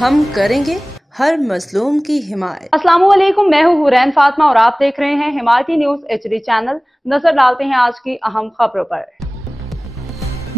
ہم کریں گے ہر مظلوم کی حمایت۔ السلام علیکم، میں ہوں حورین فاطمہ اور آپ دیکھ رہے ہیں حمایتی نیوز HD چینل۔ نظر ڈالتے ہیں آج کی اہم خبروں پر۔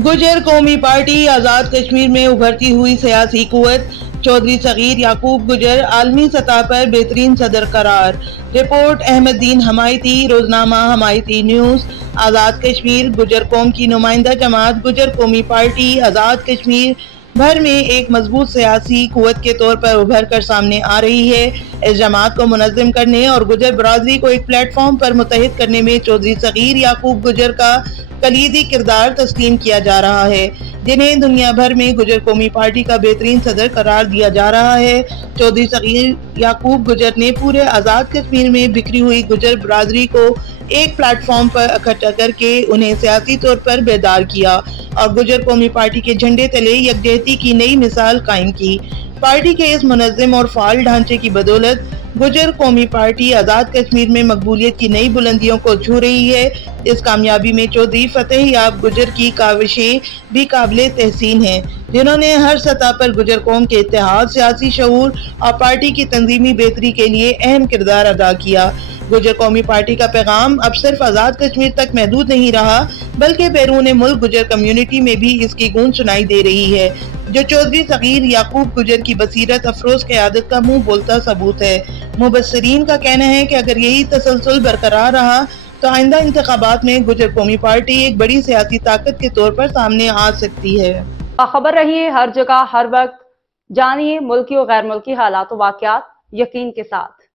گجر قومی پارٹی آزاد کشمیر میں ابھرتی ہوئی سیاسی قوت، چودھری صغیر یعقوب گجر عالمی سطح پر بہترین صدر قرار۔ رپورٹ احمد الدین حمایتی، روزنامہ حمایتی نیوز۔ آزاد کشمیر گجر قوم کی نمائندہ جماعت گجر قومی پارٹی آزاد کشمیر بھر میں ایک مضبوط سیاسی قوت کے طور پر ابھر کر سامنے آ رہی ہے۔ اس جماعت کو منظم کرنے اور گجر برادری کو ایک پلیٹ فارم پر متحد کرنے میں چودھری صغیر یعقوب گجر کا کلیدی کردار تسلیم کیا جا رہا ہے، جنہیں دنیا بھر میں گجر قومی پارٹی کا بہترین صدر قرار دیا جا رہا ہے۔ چودھری صغیر یعقوب گجر نے پورے آزاد کشمیر میں بکھری ہوئی گجر برادری کو ایک پلیٹ فارم پر اکٹھا کر کے انہیں سیاسی طور پر بیدار کیا اور گجر قومی پارٹی کے جھنڈے تلے یکجہتی کی نئی مثال قائم کی۔ پارٹی کے اس منظم اور فعال ڈھانچے کی بدولت گجر قومی پارٹی آزاد کشمیر میں مقبولیت کی نئی بلندیوں کو چھو رہی ہے۔ اس کامیابی میں چودھری فتح یاب گجر کی کاوشیں بھی قابل تحسین ہیں، جنہوں نے ہر سطح پر گجر قوم کے اتحاد، سیاسی شعور اور پارٹی کی تنظیمی بہتری کے لیے اہم کردار ادا کیا۔ گجر قومی پارٹی کا پیغام اب صرف آزاد کشمیر تک محدود نہیں رہا، بلکہ بیرون ملک گجر کمیونٹی میں بھی اس کی گونج سنائی دے رہی ہے، جو چودھری صغیر یعقوب گجر کی بصیرت افروز قیادت کا منہ بولتا ثبوت ہے۔ مبصرین کا کہنا ہے کہ اگر یہی تسلسل برقرار رہا تو آئندہ انتخابات میں گجر قومی پارٹی ایک بڑی سیاسی طاقت کے طور پر سامنے آ سکتی ہے۔ باخبر رہیے ہر جگہ ہر وقت، جانیے ملکی و غیر ملکی حالات و واقعات یقین کے ساتھ۔